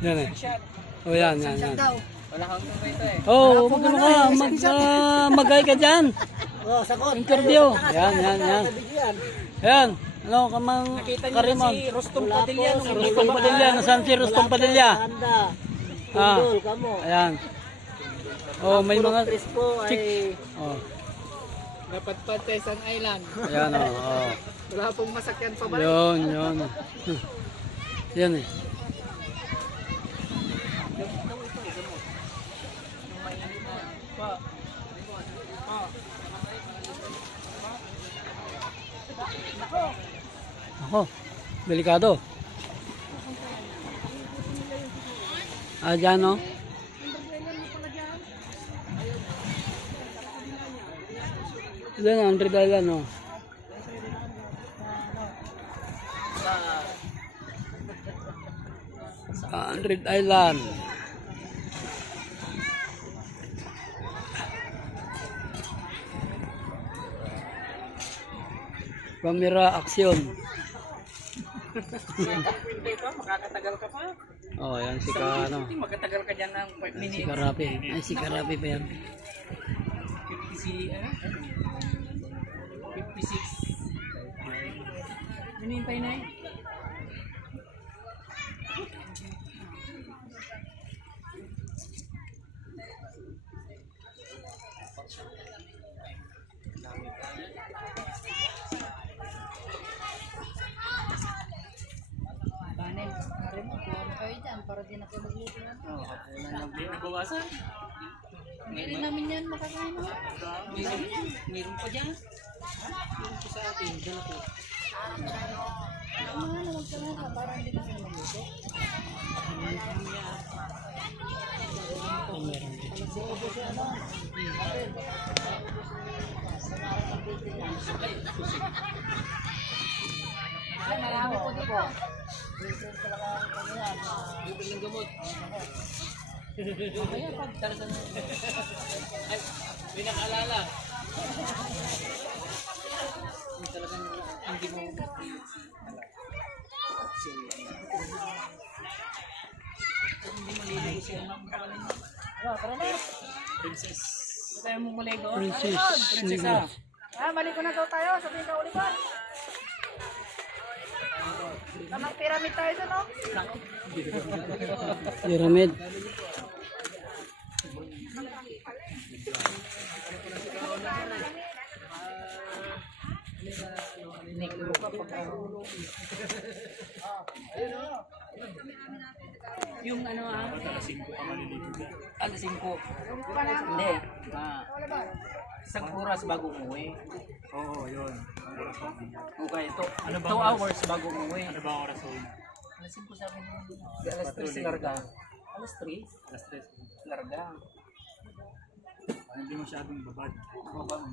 Yan eh. Oh, yan. Wala kang ito eh. Oh, magano ka, magay ka dyan. Oh, sakot. Interview. Yan. Yan. Ano ka mang Nakita niyo Karimon? si Rostom Padilla. Rostom Padilla. Nasaan si Rostom Padilla? Handa. Ah. Pundol, kamo. Ayan. Oh, may mga Crispo chick. ay Oh. Napadpad sa isang island. Ayan oh. Wala pong masakyan pa ba? Yun. Yan eh. Ako, delikado. Dyan, no? Dyan, Andre Dalan, no? Andred Island. Kamera aksyon. Hindi pa, makakatagal ka pa. Oh, yan si ka ano. Magkatagal ka dyan ng 5 Si minutes. Karapi. Ay, si Karapi pa yan. 56. Hinihintay na eh. Kayo dyan, para din ako magluto yan. Hindi nabawasan. Hindi namin yan makakain. Meron pa dyan. Meron pa sa atin. Dala ko. Mga naman ka nga, para hindi na sila magluto. Ay, marami po dito. Bibili ng gamot. Kaya pag talagang... Ay, may nakaalala. Talagang hindi mo... Hindi maliligo siya. Tara na. Princess. Tayo mo muligo. Princess. Prinsesa. Balik ko na daw tayo. Sabihin ka ulit ba? Tamang pyramid tayo doon, no? Pyramid. Yung ano alas 5 ka maliligo. Alas 5. Hindi. Isang oras bago umuwi. Oo, yun. Okay, ito. 2 hours bago umuwi. Ano ba oras yun? Alas 5 sabi mo. Alas 3 larga. Alas 3? Alas 3. Larga. Hindi masyadong babad. Mabang.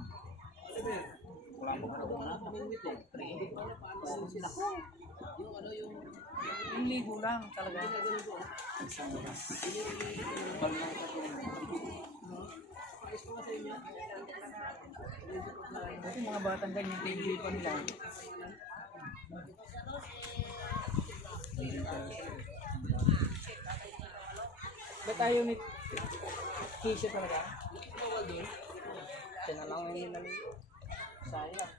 Wala po ka na. 3. Naku. Yung ligo lang talaga. Isang oras. Kasi mga batang ganyan, enjoy pa nila. Ba tayo ni Kisha talaga? Siya na lang yung naligo. Sayang.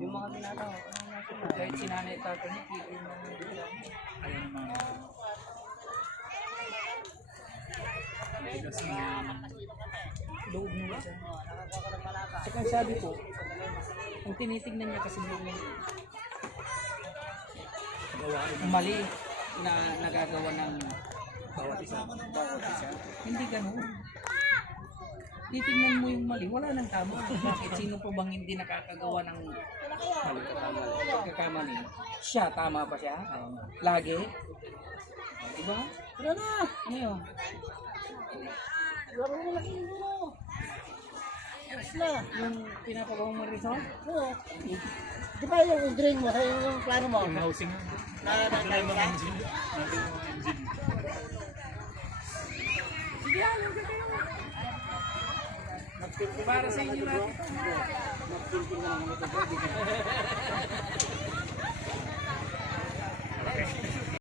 Yung mga tinatawag, kahit sinanay tatay niya, kikil na nila. Ayun ang mga tigas na Loob nyo siya. Saka sabi ko, ang tinitignan niya kasi yung mali na nagagawa ng bawat isa. Hindi ganun. Titignan mo yung mali, wala nang tama. Bakit sino pa bang hindi nakakagawa ng mali? Pagkakamali. Siya, tama pa siya? Lagi? Diba? Wala na! Ano yun? laro mo laki mo. Yes na. Yung pinapagawa mo rin sa? Oo. Di ba yung drink mo, yung plano mo? yung housing nga. Na Mga engine. Natin mga engine. Sige, ayaw ka kayo. Para sa inyo natin.